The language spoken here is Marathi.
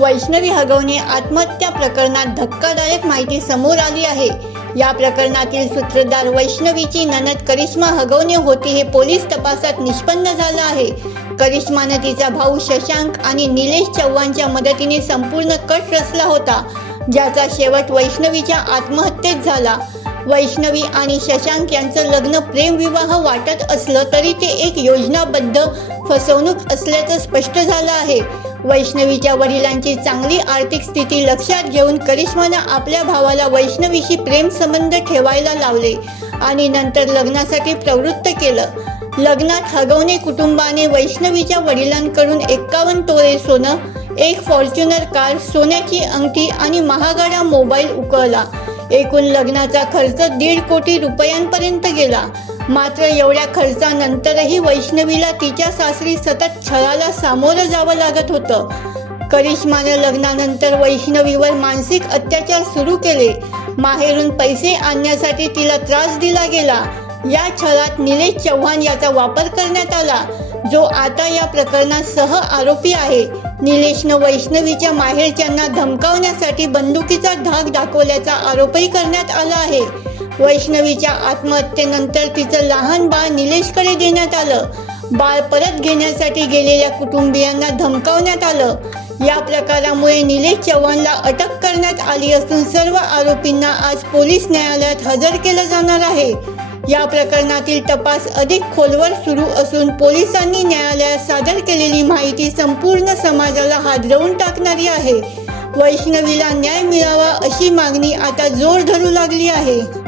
वैष्णवी हगवणे आत्महत्या प्रकरणात धक्कादायक माहिती समोर आली आहे. या प्रकरणातील सूत्रधार वैष्णवीची ननद करिश्मा हगवणे होती हे पोलीस तपासात निष्पन्न झालं आहे. करिश्मानं तिचा भाऊ शशांक आणि निलेश चव्हाणच्या मदतीने संपूर्ण कट रचला होता ज्याचा शेवट वैष्णवीच्या आत्महत्येत झाला. वैष्णवी आणि शशांक यांचं लग्न प्रेमविवाह वाटत असलं तरी ते एक योजनाबद्ध फसवणूक असल्याचं स्पष्ट झालं आहे. वैष्णवीच्या वडिलांची चांगली आर्थिक स्थिती लक्षात घेऊन करिश्मानं आपल्या भावाला वैष्णवीशी प्रेम संबंध ठेवायला लावले आणि नंतर लग्नासाठी प्रवृत्त केलं. लग्नात हगवणे कुटुंबाने वैष्णवीच्या वडिलांकडून एक्कावन्न तोळे सोनं एक फॉर्च्युनर कार सोन्याची अंगठी आणि महागडा मोबाईल उकळला. एकूण लग्नाचा खर्च दीड कोटी रुपयांपर्यंत गेला. मात्र एवढ्या खर्चानंतरही वैष्णवीला तिच्या सासरी सतत छळाला सामोरं जावं लागत होतं. करिश्मानं लग्नानंतर वैष्णवीवर मानसिक अत्याचार सुरू केले. माहेरून पैसे आणण्यासाठी तिला त्रास दिला गेला. या छळात निलेश चव्हाण याचा वापर करण्यात आला जो आता या प्रकरणात सह आरोपी आहे. निलेशनं वैष्णवीच्या माहेरच्यांना धमकावण्यासाठी बंदुकीचा धाक दाखवल्याचा आरोपही करण्यात आला आहे. वैष्णवीच्या आत्महत्येनंतर तिचं लहान बाळ निलेशकडे देण्यात आलं. बाळ परत घेण्यासाठी गेलेल्या कुटुंबियांना धमकावण्यात आलं. या प्रकारामुळे निलेश चव्हाणला अटक करण्यात आली असून सर्व आरोपींना आज पोलीस न्यायालयात हजर केलं जाणार आहे. या प्रकरणातील तपास अधिक खोलवर सुरू असून पोलिसांनी न्यायालयात सादर केलेली माहिती संपूर्ण समाजाला हादरवून टाकणारी आहे. वैष्णवीला न्याय मिळावा अशी मागणी आता जोर धरू लागली आहे.